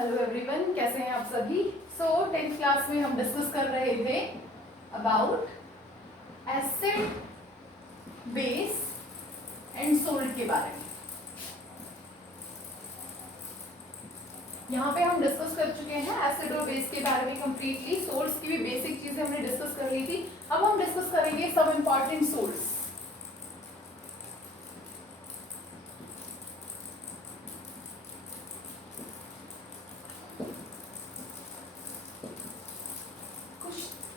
Hello everyone, कैसे हैं आप सभी। सो 10th क्लास में हम डिस्कस कर रहे थे about acid, base and salt के बारे में। यहाँ पे हम डिस्कस कर चुके हैं एसिड और बेस के बारे में कंप्लीटली। सोल्ट्स की भी बेसिक चीजें हमने डिस्कस कर ली थी। अब हम डिस्कस करेंगे सब इंपॉर्टेंट सोल्ट्स।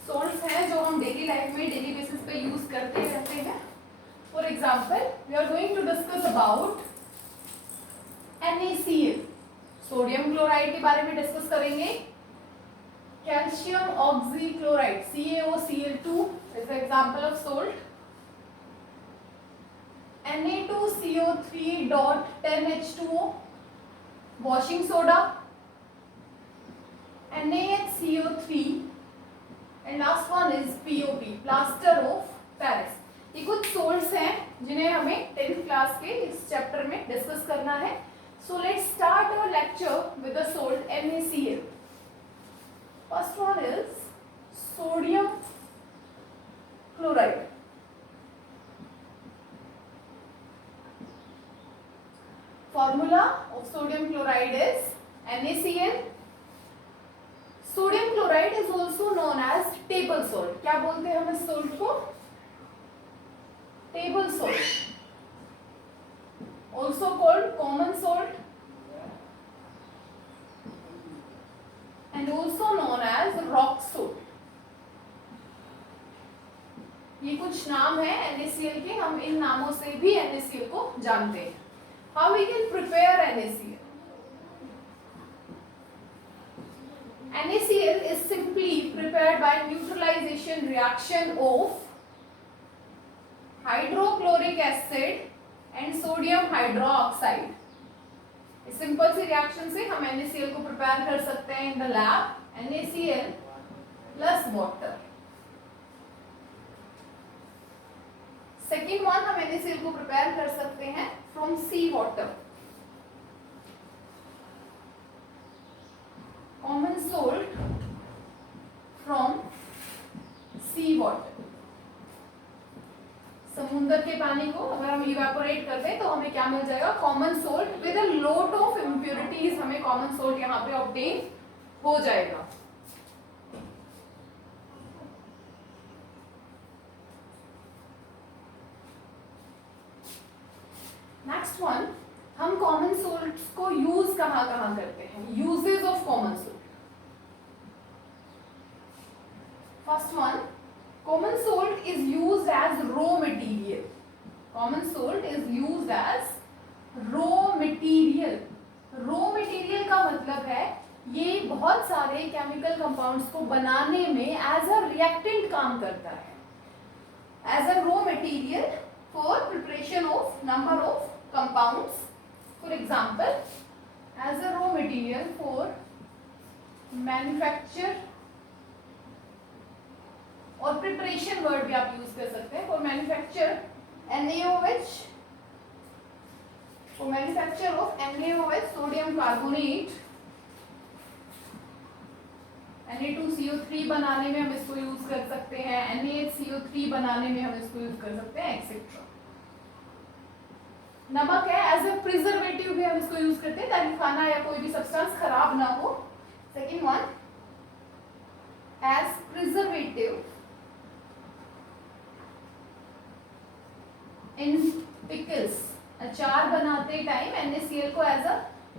सोल्ट्स हैं जो हम डेली लाइफ में डेली बेसिस पे यूज करते रहते हैं। For example we are going to discuss about NaCl, sodium chloride के बारे में डिस्कस करेंगे। Calcium oxychloride CaOCl2 is the example of salt. Na2CO3.10H2O washing soda. NaHCO3 and last one is POP, plaster of Paris. ये कुछ सोल्ट्स हैं जिन्हें हमें 10th class के इस चैप्टर में डिस्कस करना है। So let's start our lecture with the salt NaCl। First one is sodium chloride. Formula of sodium chloride is NaCl। Sodium chloride is also known as table salt. क्या बोलते हैं हम इस सोल्ट को? Table salt, also called common salt and also known as rock salt. ये कुछ नाम है NaCl के, हम इन नामों से भी NaCl को जानते हैं। How we can prepare NaCl? NaCl is simply prepared by neutralization reaction of hydrochloric acid and sodium hydroxide। इस सिंपल सी रिएक्शन से हम NaCl को प्रिपेयर कर सकते हैं in the lab. NaCl plus water. Second one, हम NaCl को प्रिपेयर कर सकते हैं from sea water. Common salt from sea water. समुद्र के पानी को अगर हम इवेपोरेट कर दें तो हमें क्या मिल जाएगा? Common salt with a lot of impurities. हमें कॉमन सोल्ट यहाँ पे ऑब्टेन हो जाएगा। नेक्स्ट वन, हम कॉमन सोल्ट्स को यूज कहाँ कहाँ करते हैं? Uses of common salt. First one, common salt is used as raw material. Common salt is used as raw material. raw material का मतलब है ये बहुत सारे केमिकल कंपाउंड्स को बनाने में एज अ रिएक्टेंट काम करता है। As a raw material for preparation of number of compounds. For example, as a raw material for manufacture, और प्रिपरेशन वर्ड भी आप यूज कर सकते हैं। For manufacture NaOH, for manufacture of NaOH sodium carbonate, Na2CO3 बनाने में हम इसको यूज कर सकते हैं, NaHCO3 बनाने में हम इसको यूज कर सकते हैं, एक्सेट्रा। नमक है, एज ए प्रिजर्वेटिव भी हम इसको यूज करते हैं ताकि खाना या कोई भी सब्सटेंस खराब ना हो। Second one, as preservative in pickles. अचार बनाते टाइम NaCl को एज अ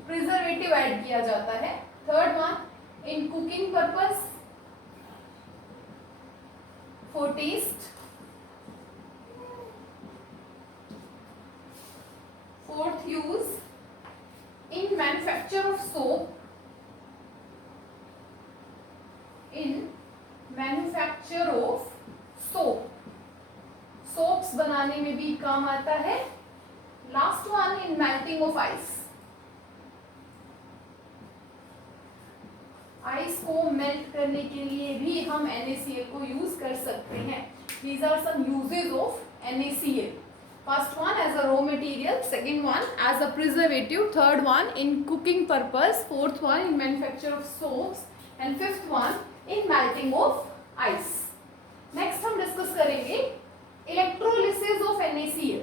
प्रिजर्वेटिव ऐड किया जाता है। Third one, in cooking purpose, for taste. Fourth use, in manufacture of soap, in manufacture of soap. Soaps बनाने में भी काम आता है। Last one, in melting of ice. Ice को मेल्ट करने के लिए भी हम NaCl को यूज कर सकते हैं। These are some uses of NaCl। First one as a raw material, second one as a preservative, third one in cooking purpose, fourth one in manufacture of soaps, and fifth one in melting of ice. Next हम discuss करेंगे electrolysis of NaCl.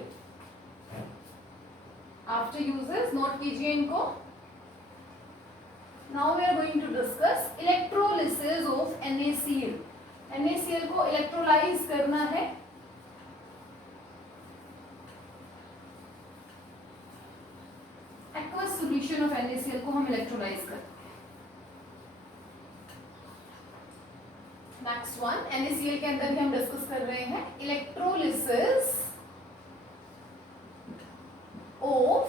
After uses note कीजिए इनको. Now we are going to discuss electrolysis of NaCl. NaCl को electrolyse करना है. Aqueous solution of NaCl को हम इलेक्ट्रोलाइज करते हैं. नेक्स्ट वन NaCl के अंदर ही हम डिस्कस कर रहे हैं electrolysis of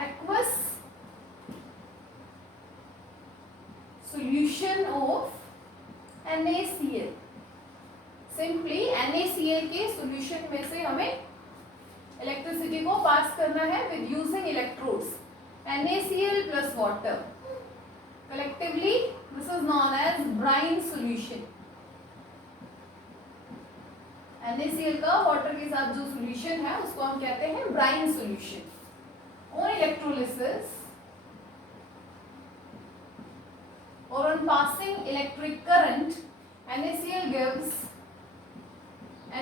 aqueous solution of NaCl. Simply NaCl के सॉल्यूशन में से हमें इलेक्ट्रिसिटी को पास करना है with using electrodes. NaCl plus water collectively this is known as brine solution. NaCl का वाटर के साथ जो सॉल्यूशन है उसको हम कहते हैं brine solution. On electrolysis or on passing electric current, NaCl gives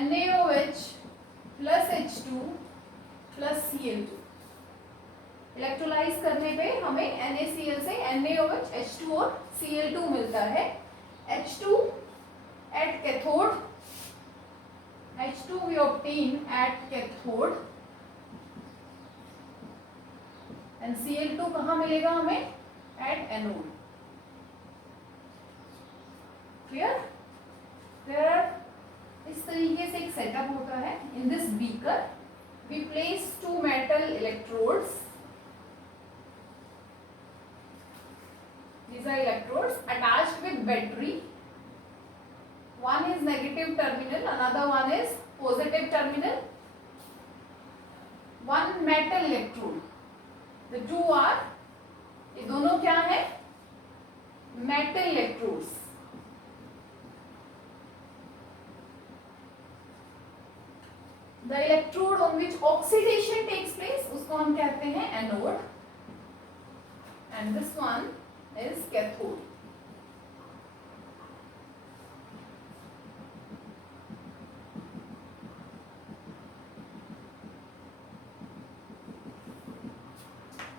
NaOH plus H2 plus Cl2. Electrolysed करने पे हमें NaCl से NaOH, H2 और Cl2 मिलता है. H2 at cathode, H2 we obtain at cathode and Cl2 कहाँ मिलेगा हमें? at anode. क्लियर? इस तरीके से एक सेटअप होता है. In this beaker we place two metal electrodes. These are electrodes attached with battery. One is negative terminal, another one is positive terminal. One metal electrode. The two are, ये दोनों क्या है? Metal electrodes. The electrode on which oxidation takes place, उसको हम कहते हैं anode. And this one is cathode.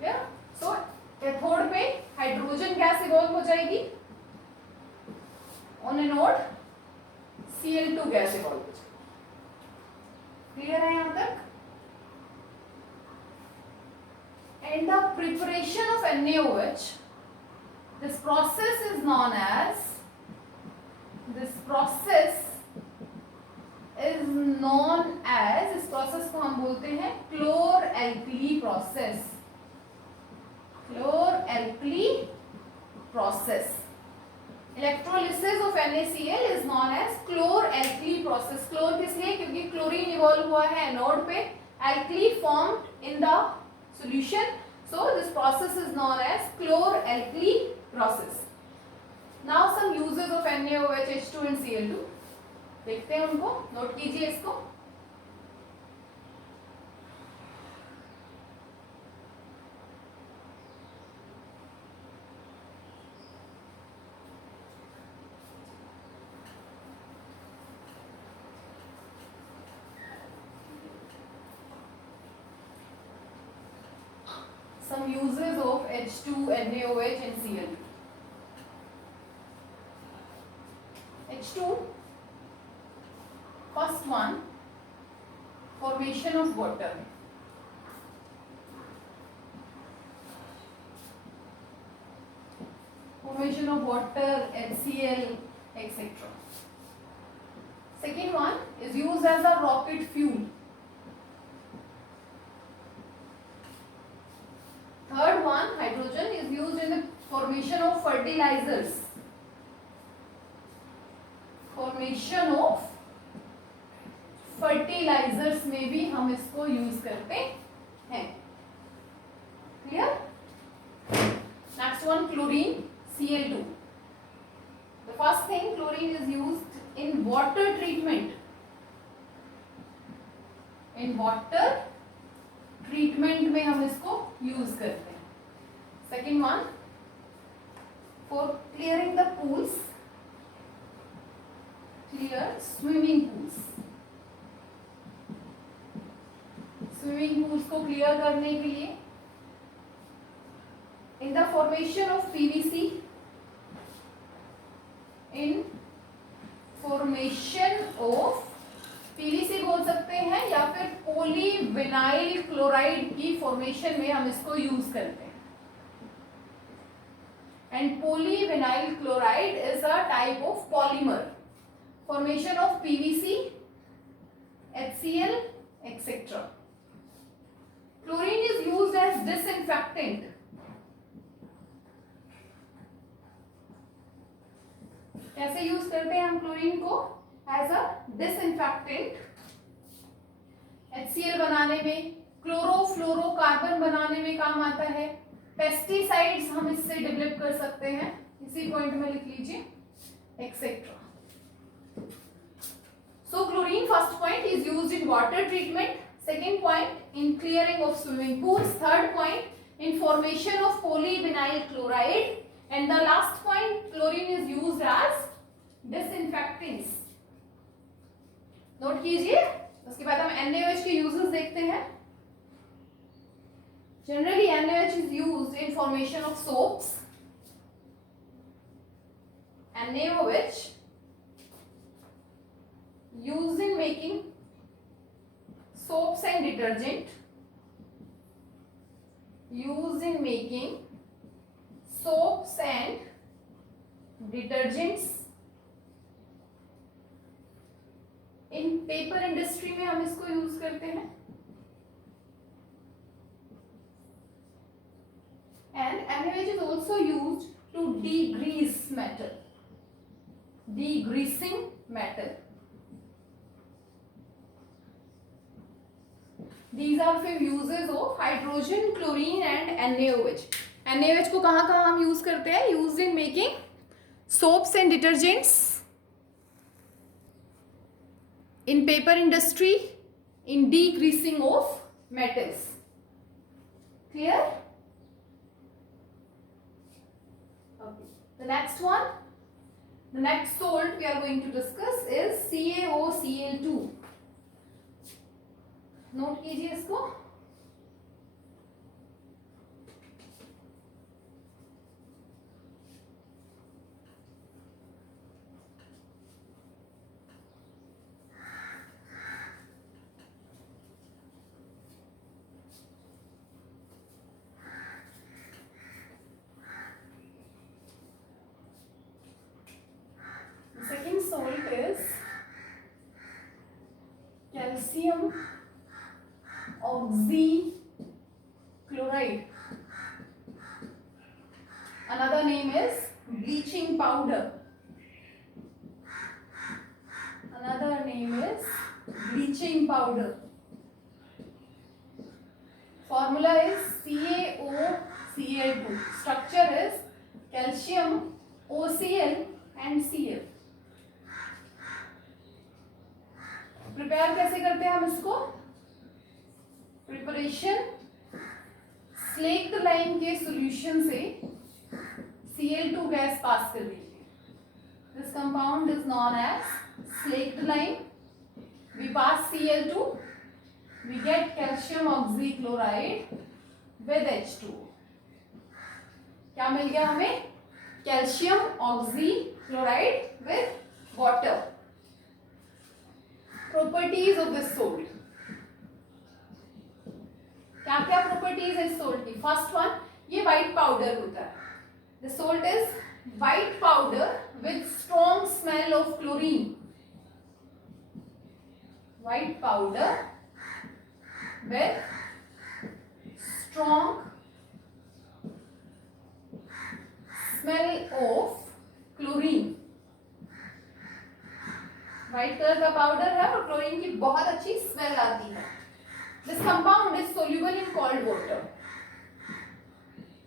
Yeah? So cathode पे hydrogen gas evolve हो जाएगी. On anode Cl2 gas evolve हो जाएगी. क्लियर है यहाँ तक? And the preparation of NaOH, this process is known as इस प्रोसेस को हम बोलते हैं chlor-alkali process. Chlor-alkali process. Electrolysis of NaCl is known as chlor-alkali process. Chlor किस लिए? क्योंकि क्लोरीन इवॉल्व हुआ है एनोड पे, alkali formed in the solution. So this process is known as chlor-alkali process. Now some uses of NaOH, H2 and Cl2. देखते हैं उनको. नोट कीजिए इसको. Some uses of H2, NaOH and Cl2. H2, first one, formation of water. Formation of water, HCl, etc. Second one is used as a rocket fuel. Third one, hydrogen, is used in the formation of fertilizers. Formation of fertilizers में भी हम इसको use करते हैं. Clear? Next one, chlorine, Cl2. The first thing, chlorine is used in water treatment. Water treatment में हम इसको use करते हैं. Second one, for clearing the pools, clear swimming pools. Swimming pools को क्लियर करने के लिए in the formation of PVC, in formation of PVC बोल सकते हैं या फिर पॉलीविनाइल क्लोराइड की फॉर्मेशन में हम इसको यूज करते हैं. And polyvinyl chloride is a type of polymer. Formation of PVC, HCl, etc. Chlorine is used as disinfectant. कैसे यूज करते हैं हम क्लोरीन को? एज अ डिसइंफेक्टेंट. HCl बनाने में, क्लोरोफ्लोरोकार्बन बनाने में काम आता है. पेस्टिसाइड्स हम इससे डेवलप कर सकते हैं, इसी पॉइंट में लिख लीजिए, etcetera. So chlorine, first point, is used in water treatment. Second point, in clearing of swimming pools. Third point, in formation of polyvinyl chloride. And the last point, chlorine is used as disinfectants. Note कीजिए. उसके बाद हम NaOH के uses देखते हैं. Generally, NaOH is used in formation of soaps. NaOH used in making soaps and detergent. Used in making soaps and detergents. In paper industry में हम इसको यूज करते हैं. And NaOH is also used to degrease metal. Degreasing metal. These are few uses of hydrogen, chlorine and NaOH. NaOH को कहाँ कहाँ हम यूज करते हैं? Used in making soaps and detergents, in paper industry, in degreasing of metals. Clear? Okay. The next one, the next salt we are going to discuss is CaOCl2. Note कीजिए इसको. The second salt is calcium oxychloride. Another name is bleaching powder. Another name is bleaching powder. Formula is CaOCl2. Structure is calcium, OCl and Cl. Prepare कैसे करते हैं हम इसको? Preparation, slaked lime के solution से Cl2 gas pass कर दीजिए. This compound is known as slaked lime. We pass Cl2, we get calcium oxychloride with H2. क्या मिल गया हमें? Calcium oxychloride with water. Properties of this salt. क्या क्या प्रॉपर्टीज है इस सोल्ट की? फर्स्ट वन, ये व्हाइट पाउडर होता है. The salt is white powder with strong smell of chlorine. White powder with strong smell of chlorine. White colour का पाउडर है और क्लोरीन की बहुत अच्छी स्मेल आती है. This compound is soluble in cold water.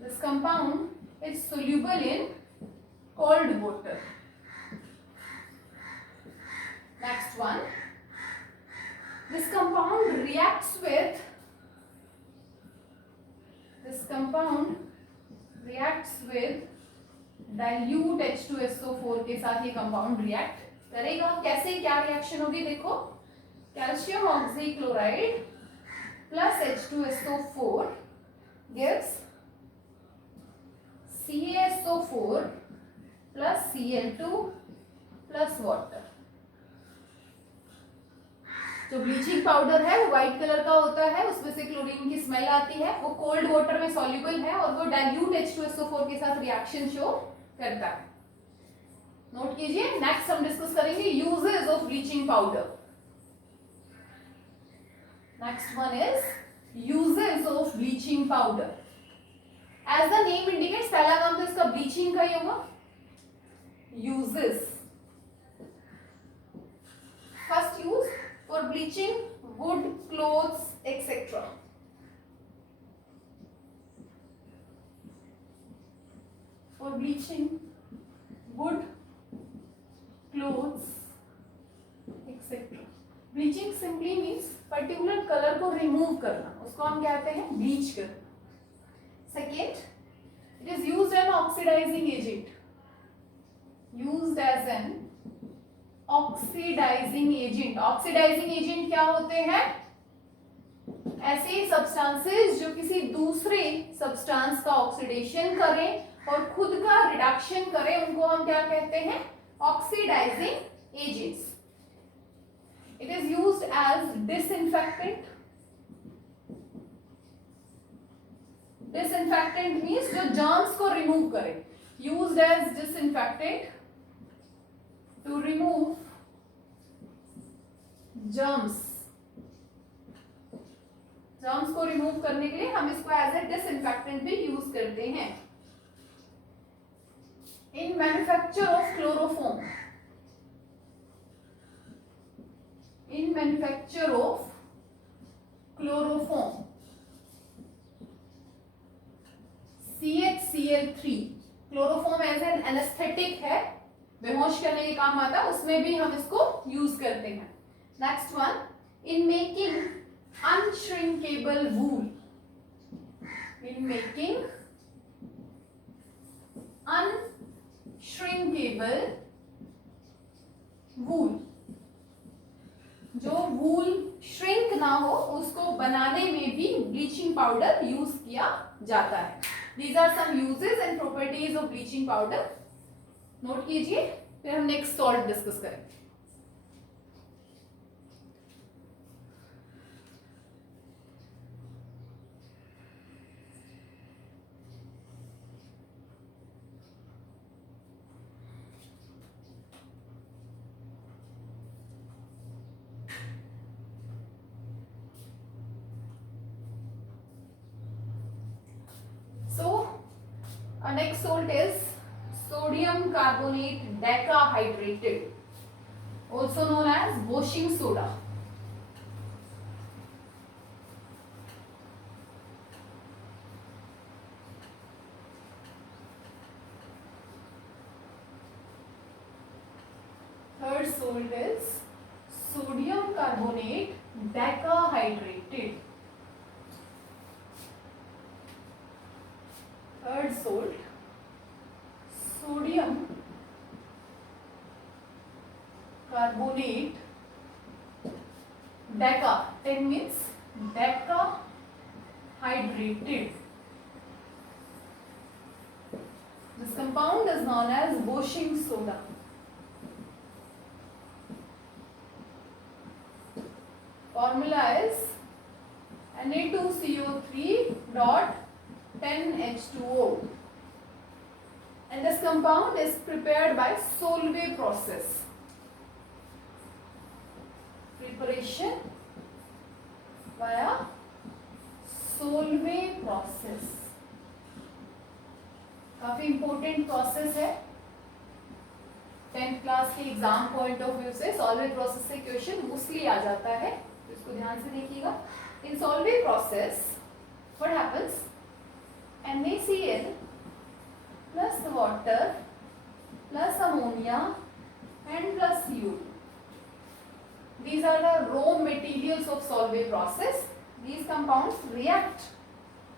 This compound is soluble in cold water. Next one, This compound reacts with dilute H2SO4 के साथ ये कंपाउंड रिएक्ट करेगा. कैसे, क्या रिएक्शन होगी देखो. Calcium oxychloride plus H2SO4 gives CaSO4 plus Cl2 plus water. जो bleaching powder है वो व्हाइट कलर का होता है, उसमें से क्लोरीन की स्मेल आती है, वो कोल्ड वाटर में सॉल्युबल है और वो डाइल्यूट H2SO4 के साथ रिएक्शन शो करता है. नोट कीजिए. नेक्स्ट हम डिस्कस करेंगे uses of bleaching powder. Next one is uses of bleaching powder. As the name indicates, पहला काम तो इसका ब्लीचिंग का ही होगा. Uses. First use for bleaching wood, clothes, etc. For bleaching wood, clothes, etc. Bleaching simply means particular color को remove करना, उसको हम कहते हैं bleach करना. Second, it is used as an oxidizing agent. Used as an oxidising agent. Oxidising agent क्या होते हैं? ऐसे सब्सटेंसेस जो किसी दूसरे सब्सटेंस का ऑक्सीडेशन करें और खुद का रिडक्शन करें, उनको हम क्या कहते हैं? Oxidising agents. It is used as disinfectant. Disinfectant means जो जर्म्स को रिमूव करे. Used as disinfectant to remove germs. germs को रिमूव करने के लिए हम इसको एज ए डिसइंफेक्टेंट भी यूज करते हैं. In manufacture of chloroform. In manufacture of chloroform CHCl3. Chloroform as an anaesthetic है, बेहोश करने के काम आता है, उसमें भी हम इसको यूज करते हैं. Next one, in making unshrinkable wool. In making unshrinkable wool. जो वूल श्रिंक ना हो उसको बनाने में भी ब्लीचिंग पाउडर यूज किया जाता है. These are some uses and properties of bleaching powder. Note कीजिए. फिर हम नेक्स्ट सॉल्ट डिस्कस करेंगे. So our next salt is sodium carbonate decahydrated, also known as washing soda. Third salt is sodium carbonate decahydrated. Third salt sodium carbonate deca. 10 means decahydrated. This compound is known as washing soda. Formula is Na2CO3.10H2O. And this compound is prepared by Solvay process. Preparation via Solvay process. काफी important process है. 10th class के exam point of view से Solvay process से question mostly आ जाता है, तो इसको ध्यान से देखिएगा. इन Solvay process what happens? NaCl plus water plus ammonia and plus CO2. These are the raw materials of Solvay process. These compounds react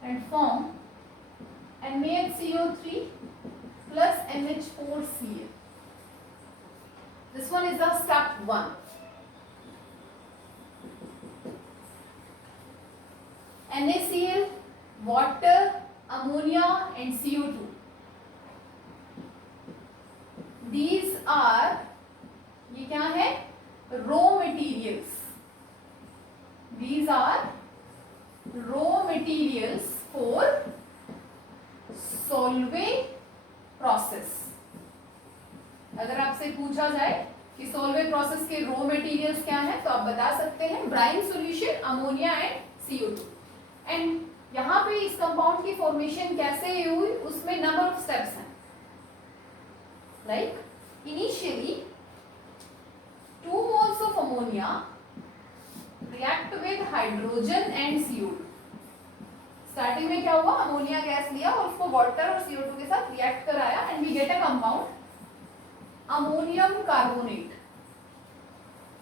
and form NaHCO3 plus NH4Cl. This one is the step 1. NaCl, water, ammonia and CO2. These are, ये क्या है, raw materials. These are raw materials for Solvay process. अगर आपसे पूछा जाए कि Solvay process के raw materials क्या है, तो आप बता सकते हैं brine solution, ammonia and CO2. And यहाँ पे इस कंपाउंड की फॉर्मेशन कैसे हुई, उसमें नंबर ऑफ स्टेप्स हैं. Like initially 2 moles of ammonia react with hydrogen and CO2. Starting में क्या हुआ, अमोनिया गैस लिया और उसको वाटर और CO2 के साथ रिएक्ट कराया and we get a compound ammonium carbonate.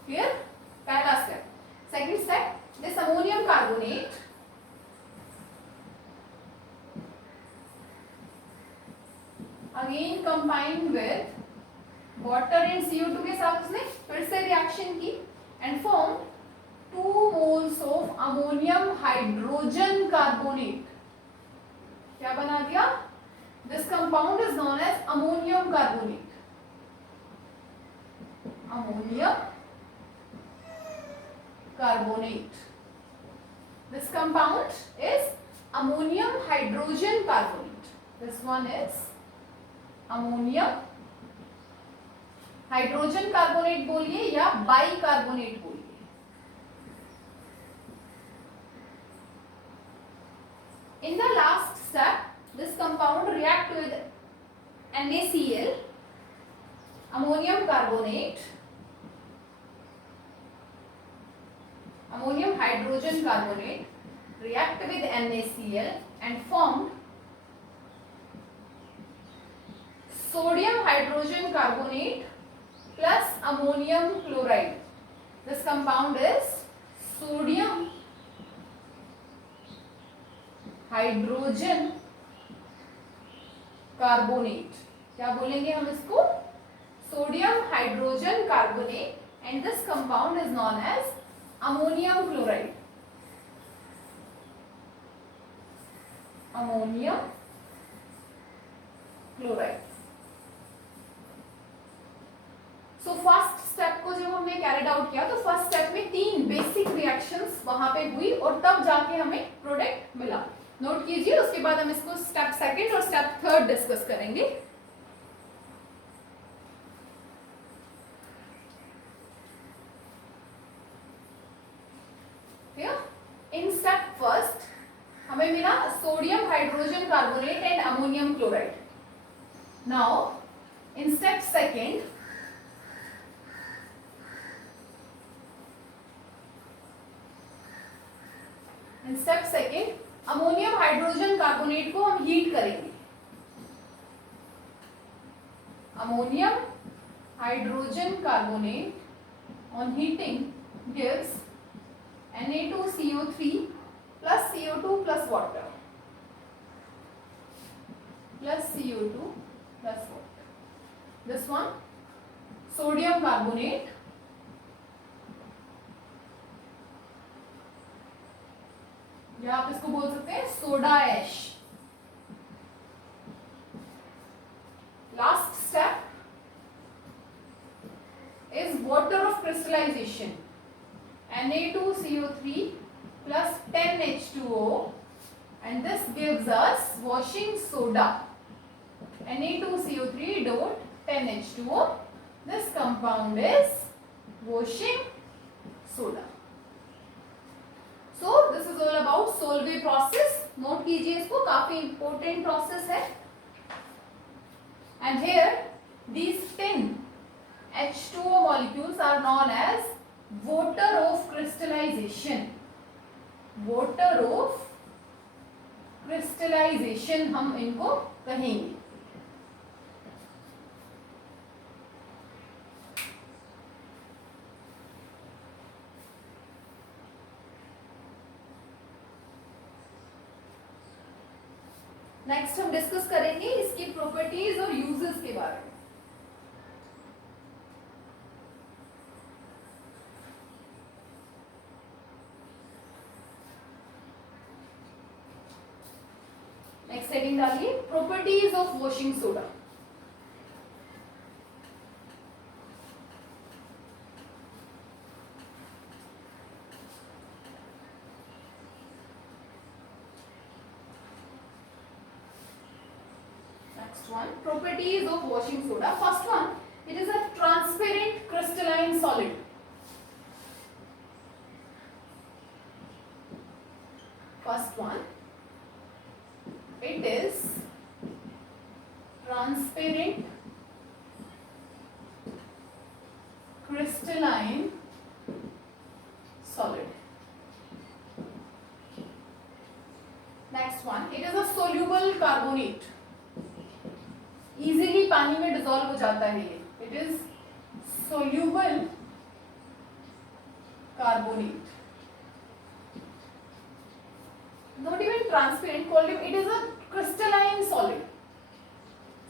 Clear? पहला step. Second step, this ammonium carbonate again combined with water and CO2 के साथ उसने फिर से रिएक्शन की and form 2 moles of ammonium hydrogen carbonate. क्या बना दिया? This compound is known as ammonium carbonate. Ammonium carbonate. This compound is ammonium hydrogen carbonate. This one is ammonium hydrogen carbonate बोलिए या bicarbonate बोलिए. In the last step, this compound react with NaCl, ammonium carbonate, ammonium hydrogen carbonate, react with NaCl and formed sodium hydrogen carbonate plus ammonium chloride. This compound is sodium hydrogen carbonate. क्या बोलेंगे हम इसको? Sodium hydrogen carbonate. And this compound is known as ammonium chloride. Ammonium chloride. So first step को जब हमने carried out किया तो first step में 3 बेसिक रिएक्शंस वहां पे हुई और तब जाके हमें प्रोडक्ट मिला. नोट कीजिए. उसके बाद हम इसको स्टेप सेकंड और स्टेप थर्ड डिस्कस करेंगे. इन स्टेप फर्स्ट हमें मिला sodium hydrogen carbonate and ammonium chloride. Now in step second ammonium hydrogen carbonate को हम हीट करेंगे. Ammonium hydrogen carbonate on heating gives Na2CO3 plus CO2 plus water plus CO2 plus water. This one sodium carbonate, या आप इसको बोल सकते हैं soda ash. Last step is water of crystallisation. Na2CO3 plus 10H2O and this gives us washing soda. Na2CO3 dot 10H2O. This compound is washing soda. So this is all about Solvay process. Note कीजिए इसको, काफी important process है. And here these 10 H2O molecules are known as water of crystallization. Water of crystallization हम इनको कहेंगे. नेक्स्ट हम discuss करेंगे इसकी प्रॉपर्टीज और यूजेस के बारे में। नेक्स्ट हेडिंग डालिए, properties of washing soda. One properties of washing soda. First one, it is a transparent crystalline solid. First one, it is transparent crystalline solid. Next one, it is a soluble carbonate. Easily पानी में डिसॉल्व हो जाता है ये. It is soluble carbonate, not even transparent. Called it is a crystalline solid.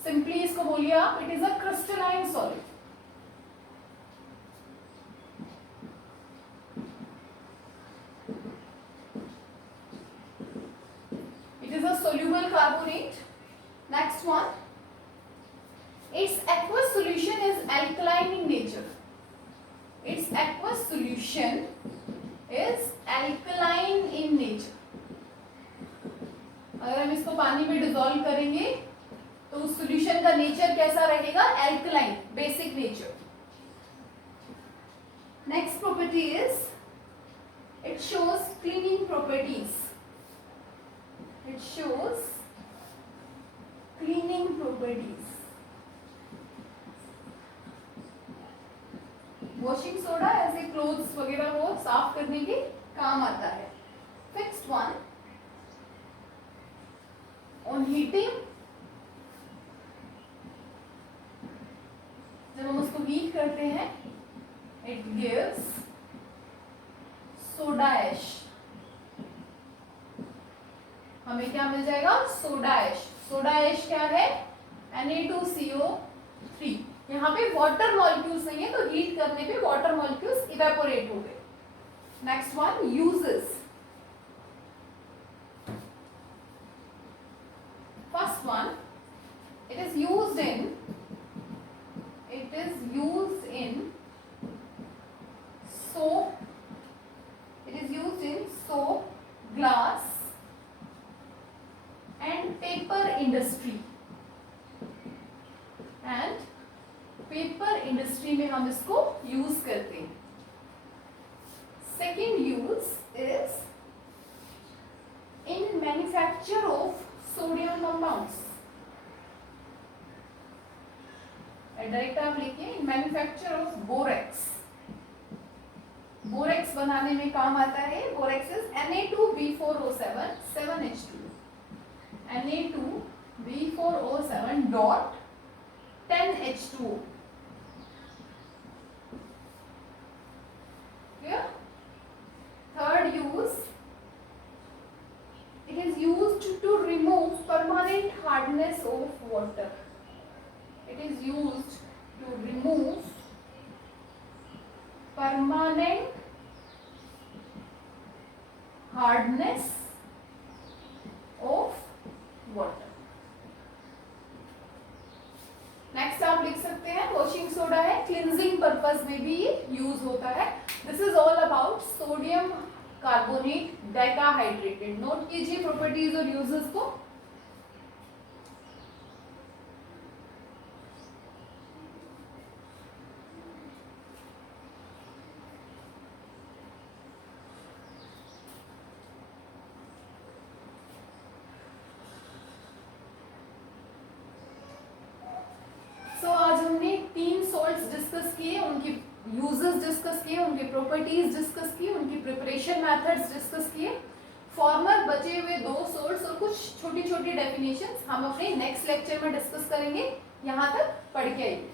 Simply इसको बोलिए आप, it is a crystalline solid. It is a soluble carbonate. Next one, its aqueous solution is alkaline in nature. Its aqueous solution is alkaline in nature. अगर हम इसको पानी में डिसॉल्व करेंगे तो उस सॉल्यूशन का नेचर कैसा रहेगा? Alkaline, basic nature. Next property is it shows cleaning properties. It shows cleaning properties. Washing soda ऐसे क्लोथ्स वगैरह वो साफ करने के काम आता है. फिक्स्ड वन, ऑन हीटिंग, जब हम उसको हीट करते हैं, इट गिव्स सोडा ऐश. हमें क्या मिल जाएगा? Soda ash. सोडा ऐश क्या है? Na2CO3. यहाँ पे वाटर मॉलिक्यूल्स नहीं है तो हीट करने पे वाटर मॉलिक्यूल्स इवेपोरेट हो गए. Next one, uses. First one, it is used in soap. It is used in soap, glass and paper industry. And paper industry में हम इसको यूज करते हैं. Second use is in manufacture of sodium compounds. Direct आप लिखिए, इन manufacture of borax. Borax बनाने में काम आता है. Borax is Na2B4O7 7H2. Na2B4O7 dot 10H2O. Clear? Third use, it is used to remove permanent hardness of water. It is used to remove permanent hardness of water. Next आप लिख सकते हैं, washing soda है, cleansing purpose में भी use होता है. This is all about sodium carbonate decahydrated. Note कीजिए प्रॉपर्टीज और यूजेस को. आज हमने 3 सॉल्ट्स डिस्कस किए, उनकी यूजेस डिस्कस किए, उनकी प्रॉपर्टीज डिस्कस की, उनकी प्रिपरेशन मेथड्स डिस्कस किए. फॉर्मल बचे हुए 2 सॉल्ट्स और कुछ छोटी छोटी डेफिनेशंस हम अपने नेक्स्ट लेक्चर में डिस्कस करेंगे. यहाँ तक पढ़ के आइए.